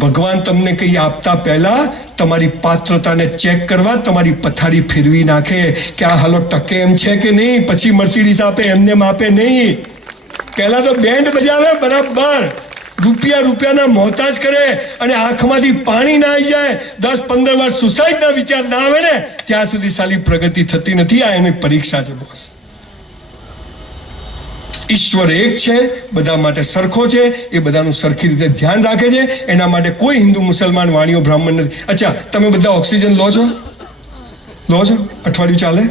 ભગવાન તમને કંઈ આપતા પહેલા તમારી પાત્રતાને ચેક કરવા તમારી પથારી ફેરવી નાખે કે આ હાલો ટકે એમ છે કે નહીં, પછી મર્સિડીઝ આપે, એમને આપે નહીં. પહેલા તો બેન્ડ બજાવે બરાબર, રૂપિયાના મોહતાજ કરે, અને આંખમાંથી પાણી ના આવી જાય, 10-15 વાર સુસાઇડના વિચાર ના આવે ને ત્યાં સુધી સાલી પ્રગતિ થતી નથી. આ એની પરીક્ષા છે બોસ. ઈશ્વર એક છે, બધા માટે સરખો છે, એ બધાનું સરખી રીતે ધ્યાન રાખે છે. એના માટે કોઈ હિન્દુ મુસલમાન વાણીઓ બ્રાહ્મણ નથી. અચ્છા, તમે બધા ઓક્સિજન લો છો? અઠવાડિયું ચાલે?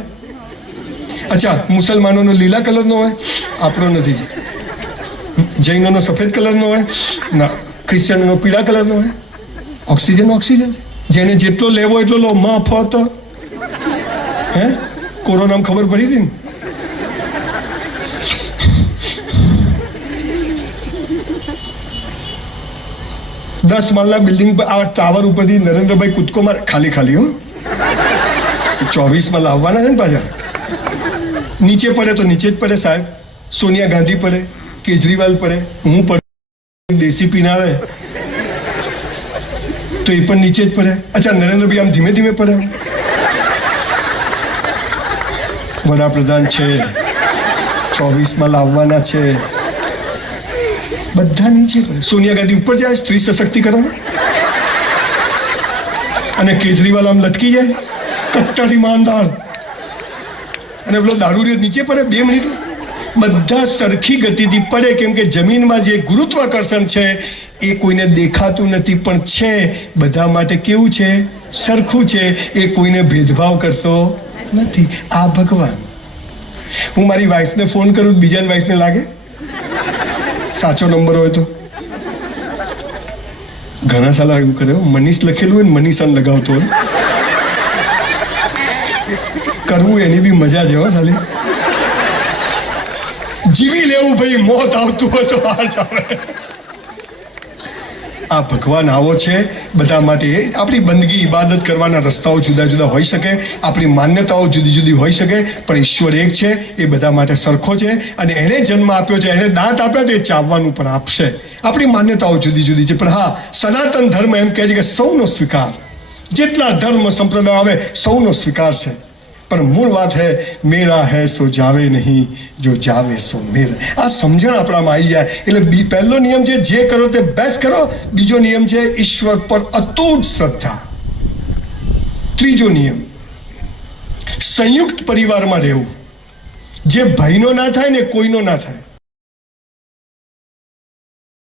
અચ્છા, મુસલમાનોનો લીલા કલરનો હોય, આપણો નથી. જૈનોનો સફેદ કલરનો હોય ના, ક્રિશ્ચનનો પીળા કલરનો હોય. ઓક્સિજન છે. જેને જેટલો લેવો એટલો લો, મફત. હે, કોરોનામાં ખબર પડી હતી ને? દસ માળના બિલ્ડિંગ પર, આ ટાવર ઉપરથી નરેન્દ્રભાઈ કૂદકો મારે, ખાલી હો, 24 માં લાવવાના છે ને પાછા. નીચે પડે તો નીચે જ પડે સાહેબ. સોનિયા ગાંધી પડે, કેજરીવાલ પડે, હું પડે, દેશી પીનાવે તો એ પણ નીચે જ પડે. અચ્છા, નરેન્દ્રભાઈ આમ ધીમે ધીમે પડે. વડાપ્રધાન છે, 24 માં લાવવાના છે, બધા નીચે પડે. સોનિયા ગાંધી ઉપર જાય સ્ત્રી સશક્તિકરણ, અને કેજરીવાલ આમ લટકી જાય, કટ્ટર ઈમાનદાર, અને પેલો દારૂડિયો નીચે પડે 2 મિનિટ. બધા સરખી ગતિથી પડે, કેમ કે જમીનમાં જે ગુરુત્વાકર્ષણ છે એ કોઈને દેખાતું નથી, પણ છે બધા માટે કેવું છે? સરખું છે. એ કોઈને ભેદભાવ કરતો નથી. આ ભગવાન. હું મારી વાઈફને ફોન કરું, બીજાની વાઈફને લાગે? સાચો નંબર હોય તો ઘણા સાલા એવું કરે. મનીષ લખેલું હોય ને મનીષાને લગાવતો હોય. કરવું એની બી મજા છે હો સાલી. જીવી લેવું ભાઈ, મોત આવતું હોય તો બહાર જાવે. આ ભગવાન આવો છે બધા માટે. આપણી બંદગી ઇબાદત કરવાના રસ્તાઓ જુદા જુદા હોઈ શકે, આપણી માન્યતાઓ જુદી જુદી હોઈ શકે, પણ ઈશ્વર એક છે, એ બધા માટે સરખો છે. અને એને જન્મ આપ્યો છે, એને દાંત આપ્યા તો એ ચાવવાનું પણ આપશે. આપણી માન્યતાઓ જુદી જુદી છે, પણ હા, સનાતન ધર્મ એમ કહે છે કે સૌનો સ્વીકાર. જેટલા ધર્મ સંપ્રદાય આવે સૌનો સ્વીકાર છે, પણ મૂળ વાત હે મેરા હે સો જાવે નહીં, જો જાવે સો મેરા. આ સમજણ આપણામાં આવી જાય એટલે પહેલો નિયમ છે જે કરો તે બેસ્ટ કરો. બીજો નિયમ છે ઈશ્વર પર અતૂટ શ્રદ્ધા. ત્રીજો નિયમ સંયુક્ત પરિવારમાં રહેવું. જે ભાઈનો ના થાય ને કોઈનો ના થાય.